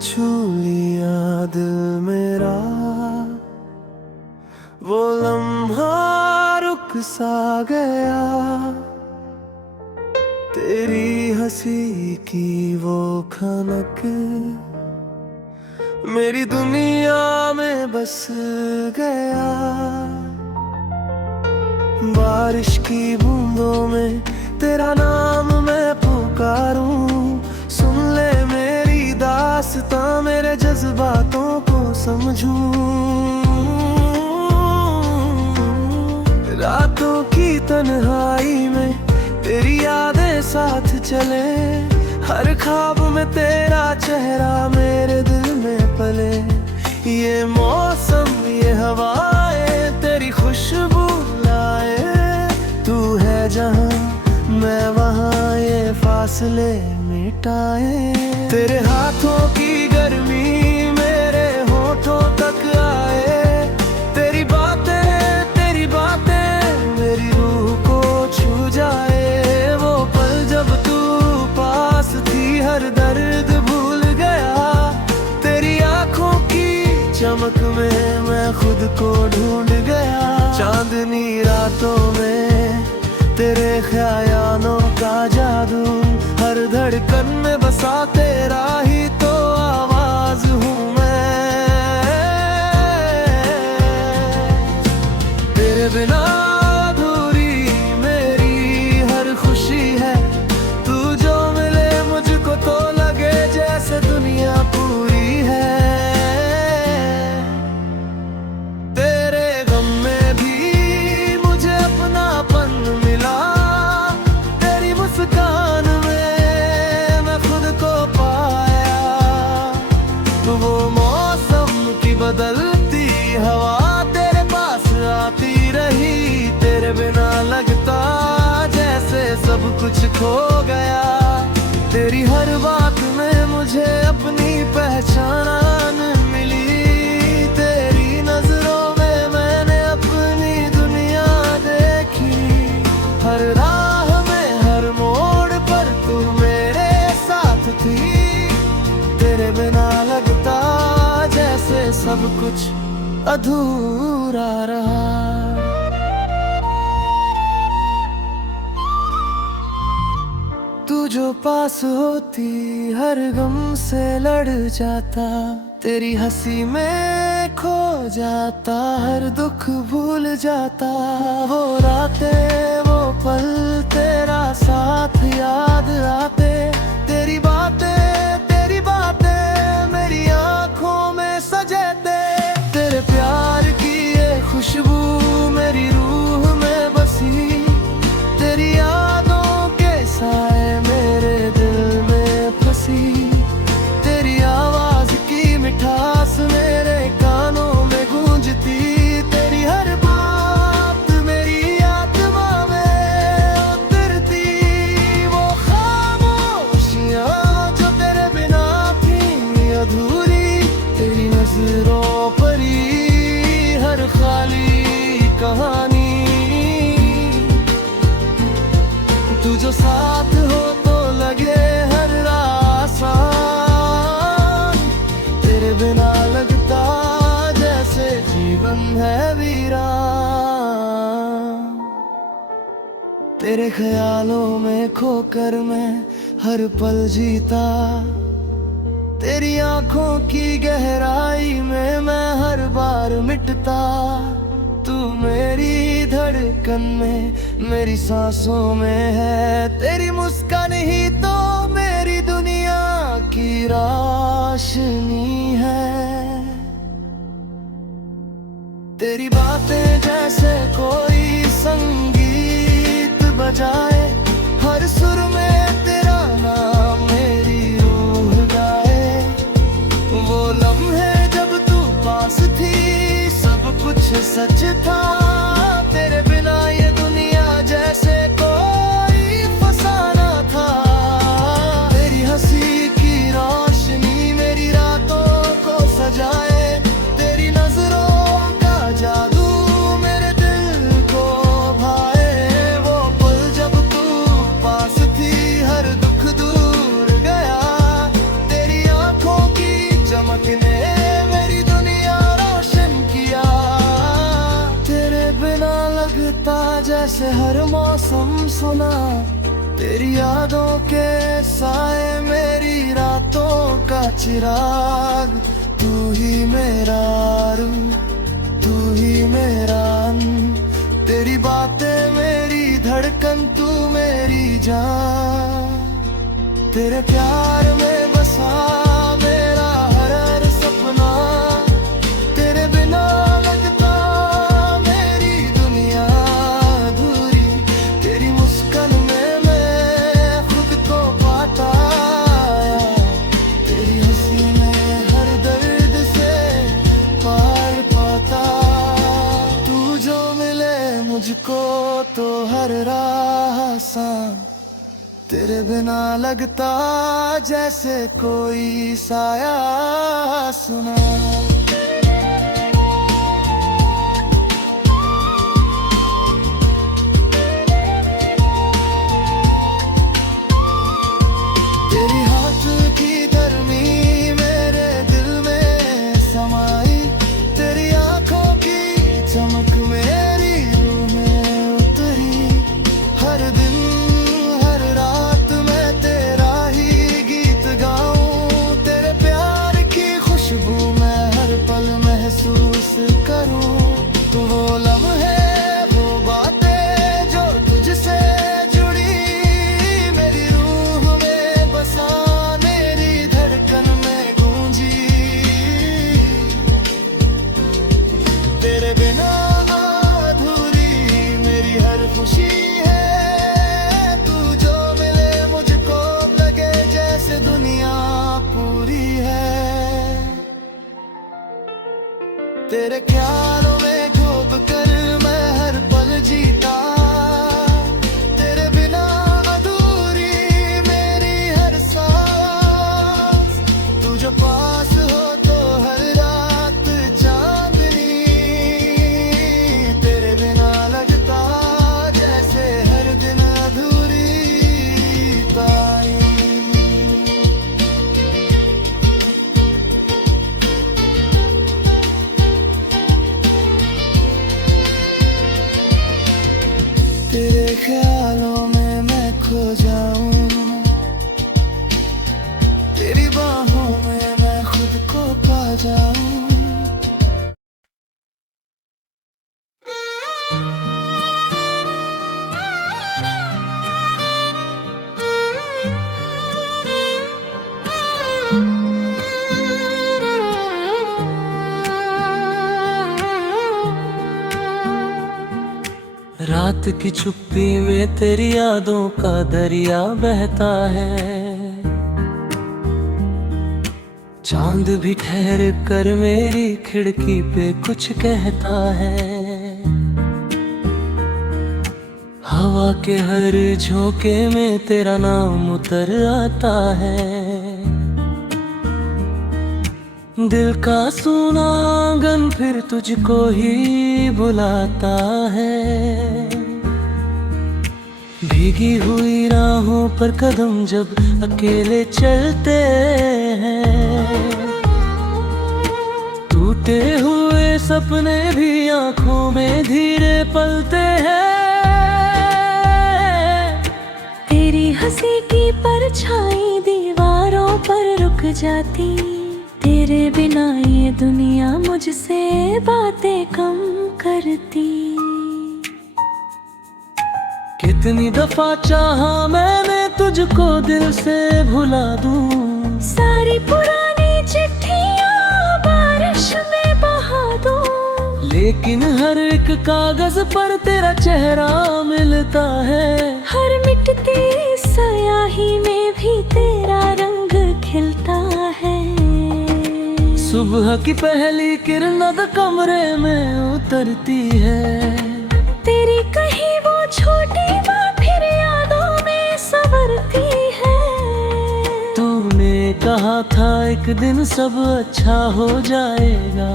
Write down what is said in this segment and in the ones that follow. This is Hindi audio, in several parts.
छू लिया दिल मेरा, वो लम्हा रुक सा गया। तेरी हंसी की वो खनक मेरी दुनिया में बस गया। बारिश की बूंदों में तेरा नाम मैं पुकारूं, सुन ले मेरी दास्तां, मेरे जज्बातों को समझूं। रातों की तन्हाई में तेरी यादें साथ चले, हर ख्वाब में तेरा चेहरा मेरे दिल में पले। ये मौसम ये हवाएं तेरी खुशबू लाए, तू है जहां मैं वहां, ये फासले मिटाए। तेरे हाथों की गर्मी मेरे होठों तक आए, तेरी बातें मेरी रूह को छू जाए। वो पल जब तू पास थी हर दर्द भूल गया, तेरी आंखों की चमक में मैं खुद को ढूंढ गया। चांदनी रातों में तेरे ख्यालों का जादू, हर धड़कन में बसा तेरा ही तो आवाज हूँ मैं। तेरे बिना अधूरी मेरी हर खुशी है, तू जो मिले मुझको तो लगे जैसे दुनिया पूरी है। तेरे गम में भी मुझे अपनापन मिला, तेरी मुस्कान में मैं खुद को पाया। वो मौसम की बदलती हवा तेरे पास आती रही, तेरे बिना लगता जैसे सब कुछ खो गया। तेरी हर बात में मुझे अपनी पहचान मिली, तेरी नजरों में मैंने अपनी दुनिया देखी। हर राह में हर मोड़ पर तू मेरे साथ थी, तेरे बिना लगता जैसे सब कुछ अधूरा रहा। तू जो पास होती हर गम से लड़ जाता, तेरी हंसी में खो जाता, हर दुख भूल जाता। वो रातें वो पल तेरा साथ याद आते, तेरी बातें मेरी आंखों में सजेते। तेरे प्यार की ये खुशबू मेरी रूह में बसी, तेरी यादों के साए मेरे दिल में फंसी। तेरी आवाज की मिठास मेरे कानों में गूंजती, तेरी हर बात मेरी आत्मा में उतरती। वो खामोशियां जो तेरे बिना थी अधूरी, तेरी नजरों पर ही हर खाली कहानी। तू जो साथ हो तो लगे हर आसान, तेरे बिना लगता जैसे जीवन है वीरान। तेरे ख्यालों में खोकर मैं हर पल जीता, तेरी आंखों की गहराई में मैं हर बार मिटता। तू मेरी धड़कन में मेरी सांसों में है, तेरी मुस्कान ही तो मेरी दुनिया की रोशनी है। तेरी बातें जैसे कोई संगीत बजाए, हर सुर में तेरा नाम मेरी रूह गाए। वो लम्हे जब तू पास थी सब कुछ सच था, तेरे बिना ये दुनिया जैसे कोई फसाना था। तेरी हंसी की रोशनी मेरी रातों को सजाए, तेरी नजरों का जादू मेरे दिल को भाए। वो पल जब तू पास थी हर दुख दूर गया, तेरी आंखों की जैसे हर मौसम सुना, तेरी यादों के साए मेरी रातों का चिराग। तू ही मेरा रूह, तू ही मेरा तेरी बातें मेरी धड़कन, तू मेरी जान। तेरे प्यार में बसा मेरा हर हर सपना, तेरे बिना लगता मेरी दुनिया अधूरी। तेरी मुस्कान में मैं खुद को पाता, तेरी हंसी में हर दर्द से पार पाता। तू जो मिले मुझको तो हर राह आसान, तेरे बिना लगता जैसे कोई साया सुना। तेरी हाथ की गर्मी मेरे दिल में समाई, तेरी आंखों की चमक मेरी रूह में उतरी। हर दिन हर रात मैं तेरा ही गीत गाऊं, तेरे प्यार की खुशबू मैं हर पल महसूस करूं। तो वो लम्हे वो बातें जो तुझसे जुड़ी, मेरी रूह में बसा मेरी धड़कन में गूंजी। तेरे बिना अधूरी मेरी हर खुशी है, तू जो मिले मुझको लगे जैसे दुनिया पूरी है। तेरे ख्यालों में डूब कर मैं हर पल जीता, तेरे बिना अधूरी मेरी हर सांस। तू जो पास हो तो हर रात चांदनी, तेरे बिना लगता जैसे हर दिन अधूरी ताई। तेरे ख्यालों में मैं खो जाऊं, तेरी बाहों में मैं खुद को पा जाऊं। रात की चुप्पी में तेरी यादों का दरिया बहता है, चांद भी ठहर कर मेरी खिड़की पे कुछ कहता है। हवा के हर झोंके में तेरा नाम उतर आता है, दिल का सूना आंगन फिर तुझको ही बुलाता है। भीगी हुई राहों पर कदम जब अकेले चलते हैं, टूटे हुए सपने भी आंखों में धीरे पलते हैं। तेरी हंसी की परछाई दीवारों पर रुक जाती, तेरे बिना ये दुनिया मुझसे बातें कम करती। कितनी दफा चाहा मैंने तुझको दिल से भुला दूं, सारी पुरानी चिट्ठियां बारिश में बहा दूं, लेकिन हर एक कागज पर तेरा चेहरा मिलता है। हर मिटती स्याही में भी तेरा रंग खिलता है। सुबह की पहली किरण कमरे में उतरती है, तेरी कही वो छोटी बात फिर यादों में संवरती है। तूने कहा था एक दिन सब अच्छा हो जाएगा,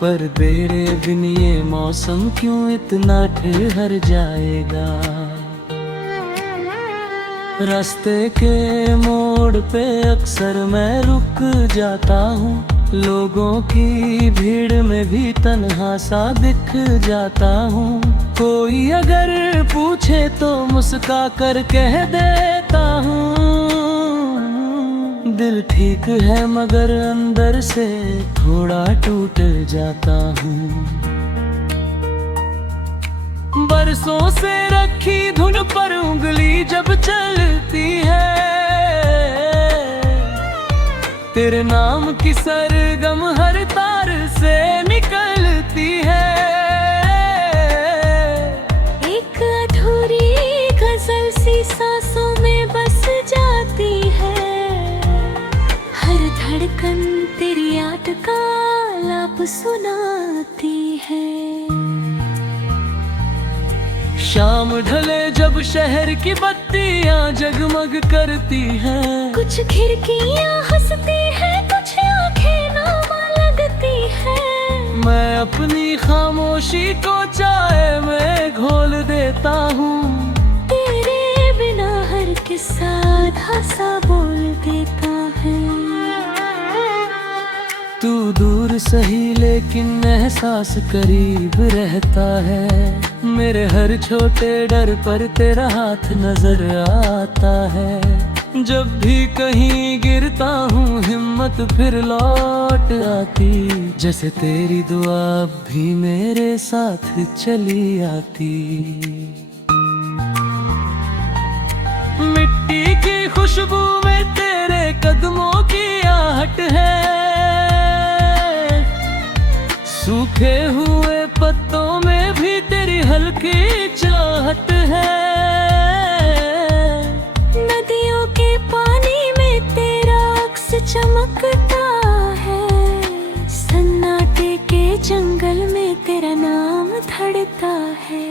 पर तेरे बिन ये मौसम क्यों इतना ठहर जाएगा। रास्ते के मोड़ पे अक्सर मैं रुक जाता हूँ, लोगों की भीड़ में भी तन्हा सा दिख जाता हूँ। कोई अगर पूछे तो मुस्का कर कह देता हूँ। दिल ठीक है मगर अंदर से थोड़ा टूट जाता हूँ। बरसों से रखी धुन पर उंगली जब चलती है, तेरे नाम की सरगम हर तार से निकलती है। एक अधूरी गजल सी सांसों में बस जाती है, हर धड़कन तेरी याद का आलाप सुनाती है। शाम ढले जब शहर की बत्तियां जगमग करती हैं, कुछ खिड़कियां हंसती है, कुछ आंखें नामा लगती है। मैं अपनी खामोशी को चाय में घोल देता हूँ। तेरे बिना हर किस्सा आधा सा बोल देता है। तू दूर सही लेकिन एहसास करीब रहता है। मेरे हर छोटे डर पर तेरा हाथ नजर आता है। जब भी कहीं गिरता हूँ हिम्मत फिर लौट आती, जैसे तेरी दुआ भी मेरे साथ चली आती। मिट्टी की खुशबू में तेरे कदमों की आहट है, सूखे हुए पत्तों में भी तेरी हल्की चाहत है। नदियों के पानी में तेरा अक्स चमकता है, सन्नाटे के जंगल में तेरा नाम धड़ता है।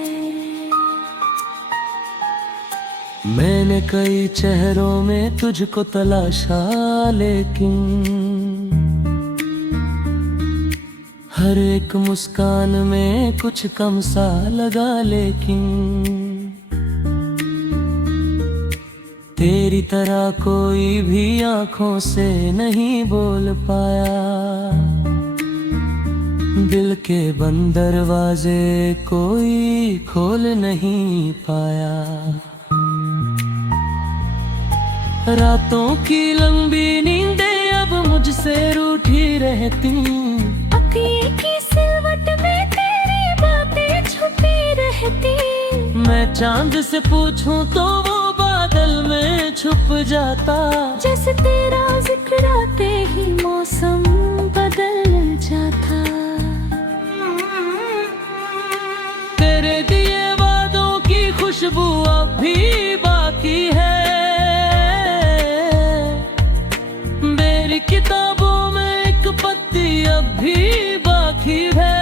मैंने कई चेहरों में तुझको तलाशा, लेकिन हर एक मुस्कान में कुछ कम सा लगा। लेकिन तेरी तरह कोई भी आंखों से नहीं बोल पाया, दिल के बंद दरवाजे कोई खोल नहीं पाया। रातों की लंबी नींदें अब मुझसे रूठी रहती, अखियों की सिलवट में तेरी बातें छुपी रहती। मैं चांद से पूछूं तो वो बादल में छुप जाता, जैसे तेरा जिक्र आते ही मौसम बदल जाता। तेरे दिए वादों की खुशबू अब भी बाकी है, मेरी किताबों में एक पत्ती अब भी बाकी है,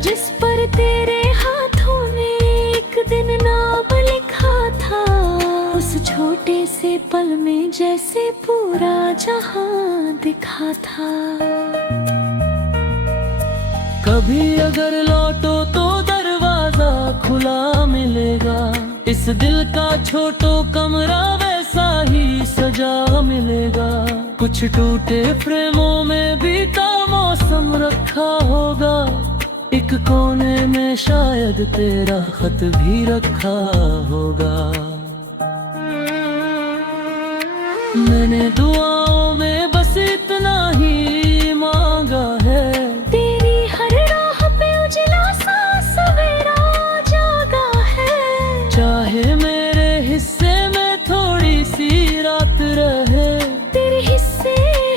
जिस पर तेरे हाथों ने एक दिन नाम लिखा था। उस छोटे से पल में जैसे पूरा जहां दिखा था। कभी अगर लौटो तो दरवाजा खुला मिलेगा, इस दिल का छोटो कमरा वैसा ही सजा मिलेगा। कुछ टूटे फ्रेमों में बीता मौसम रखा होगा, एक कोने में शायद तेरा खत भी रखा होगा। मैंने दुआओं में बस इतना ही मांगा है, तेरी हर राह पे उजला सा सवेरा जागा है। चाहे मेरे हिस्से में थोड़ी सी रात रहे, तेरे हिस्से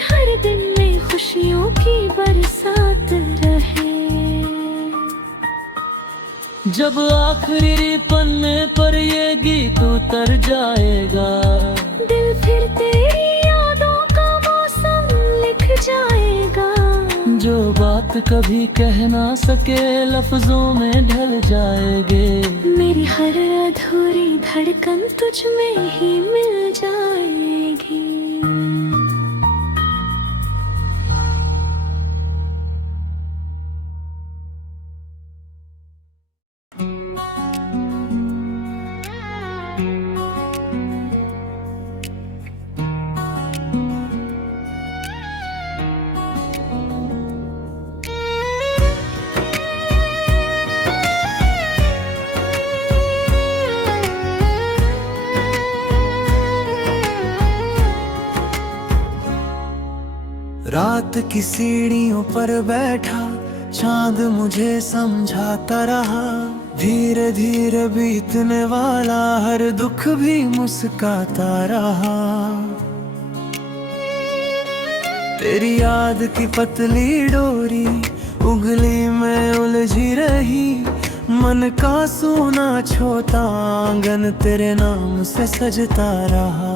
हर दिन में खुशियों की बरसात रहे। जब आखिरी पन्ने पर ये गीत उतर जाएगा, दिल फिर तेरी यादों का मौसम लिख जाएगा। जो बात कभी कह ना सके लफ्जों में ढल जाएंगे। मेरी हर अधूरी धड़कन तुझ में ही मिल जाएगी। की सीढ़ियों पर बैठा चांद मुझे समझाता रहा, धीरे धीरे बीतने वाला हर दुख भी मुस्काता रहा। तेरी याद की पतली डोरी उंगली में उलझी रही, मन का सोना छोटा आंगन तेरे नाम से सजता रहा।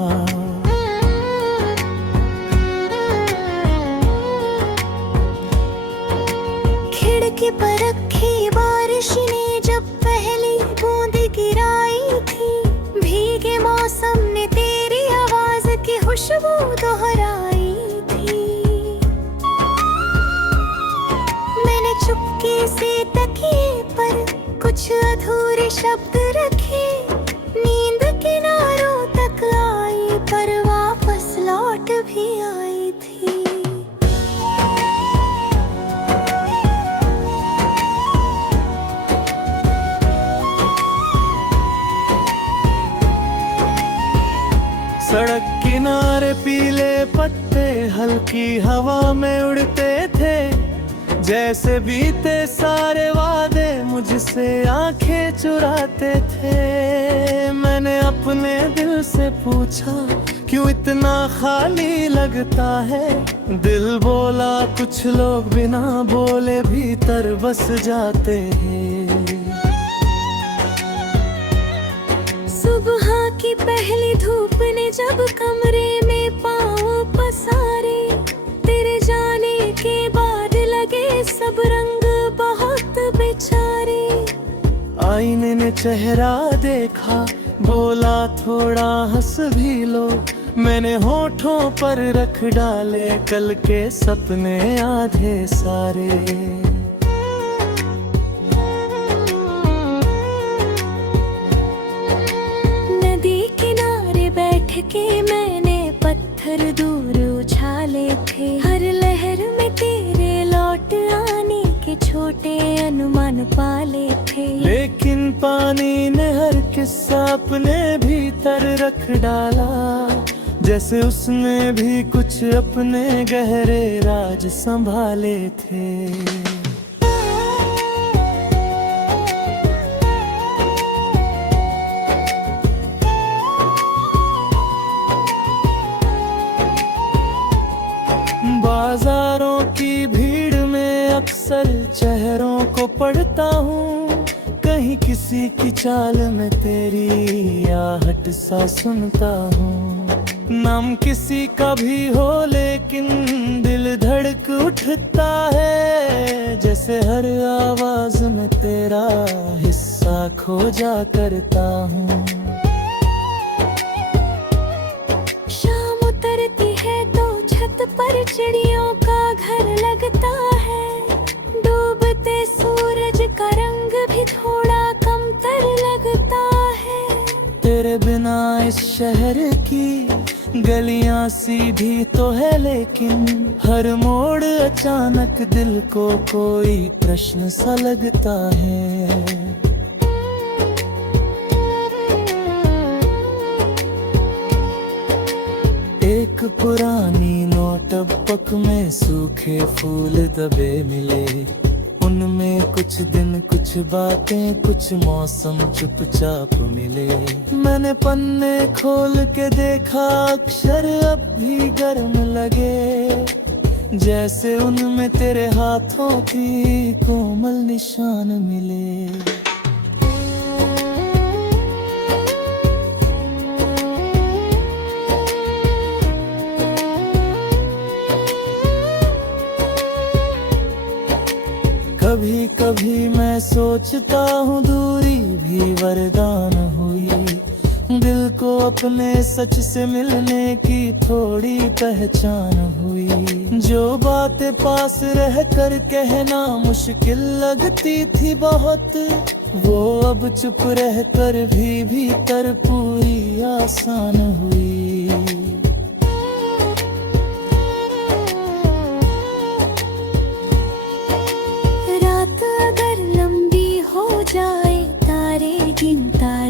खिड़की पर रखी बारिश ने जब पहली बूंद गिराई थी, भीगे मौसम ने तेरी आवाज की खुशबू दोहराई थी। मैंने चुपके से तकिए पर कुछ अधूरे शब्द रखे, नींद किनारों तक आई पर वापस लौट भी आई थी। सड़क किनारे पीले पत्ते हल्की हवा में उड़ते थे, जैसे बीते सारे वादे मुझसे आंखें चुराते थे। मैंने अपने दिल से पूछा क्यों इतना खाली लगता है, दिल बोला कुछ लोग बिना बोले भीतर बस जाते हैं। सुबह की पहली धूप ने जब कमरे में पाँव पसारे, तेरे जाने के बाद लगे सब रंग बहुत बेचारे। आईने ने चेहरा देखा, बोला थोड़ा हंस भी लो, मैंने होठों पर रख डाले कल के सपने आधे सारे। के मैंने पत्थर दूर उछाले थे, हर लहर में तेरे लौट आने के छोटे अनुमान पाले थे। लेकिन पानी ने हर किस्सा अपने भीतर रख डाला, जैसे उसने भी कुछ अपने गहरे राज संभाले थे। बाजारों की भीड़ में अक्सर चेहरों को पढ़ता हूँ, कहीं किसी की चाल में तेरी आहट सा सुनता हूँ। नाम किसी का भी हो लेकिन दिल धड़क उठता है, जैसे हर आवाज में तेरा हिस्सा खोजा करता हूँ। शाम उतरती है तो छत पर चिड़ियों का घर लगता है, डूबते सूरज का रंग भी थोड़ा कमतर लगता है। तेरे बिना इस शहर की गलियां सीधी तो है, लेकिन हर मोड़ अचानक दिल को कोई प्रश्न सा लगता है। एक पुरानी नोटबुक में सूखे फूल दबे मिले, उनमें कुछ दिन कुछ बातें कुछ मौसम चुपचाप मिले। मैंने पन्ने खोल के देखा, अक्षर अब भी गर्म लगे, जैसे उनमें तेरे हाथों की कोमल निशान मिले। कभी कभी मैं सोचता हूँ दूरी भी वरदान हुई, दिल को अपने सच से मिलने की थोड़ी पहचान हुई। जो बातें पास रह कर कहना मुश्किल लगती थी बहुत, वो अब चुप रह कर भी भीतर पूरी आसान हुई।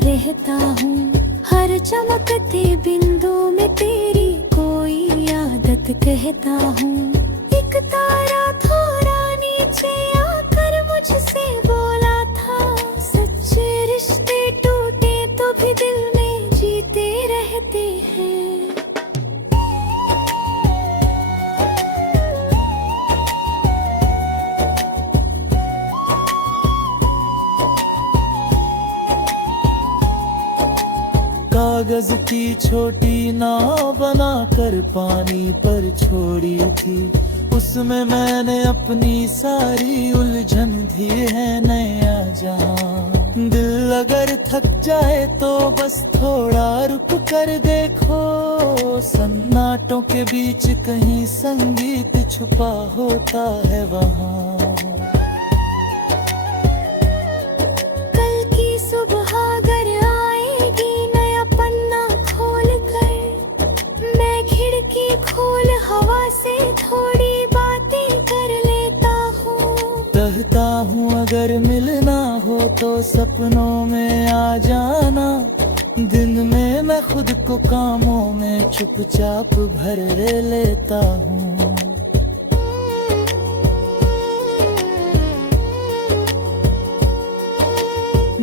रहता हूँ हर चमकते बिंदु में तेरी कोई आदत कहता हूँ। एक कागज की छोटी नाव बनाकर पानी पर छोड़ी थी। उसमें मैंने अपनी सारी उलझन दी है नया जहां। दिल अगर थक जाए तो बस थोड़ा रुक कर देखो, सन्नाटों के बीच कहीं संगीत छुपा होता है वहाँ। कल की सुबह अगर आएगी नया पन्ना खोल कर, मैं खिड़की खोल हवा से थोड़ी बातें कर लेता हूँ। कहता हूँ अगर मिलना हो तो सपनों में आ जाना। दिन में मैं खुद को कामों में चुपचाप भर लेता हूँ।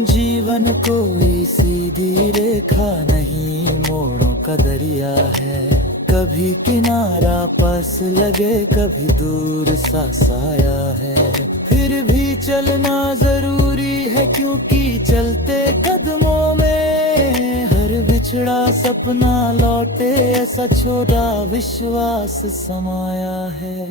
जीवन कोई सीधी रेखा नहीं, मोड़ों का दरिया है। कभी किनारा पास लगे, कभी दूर सा साया है। फिर भी चलना जरूरी है, क्योंकि चलते कदमों में हर बिछड़ा सपना लौटे, ऐसा छोटा विश्वास समाया है।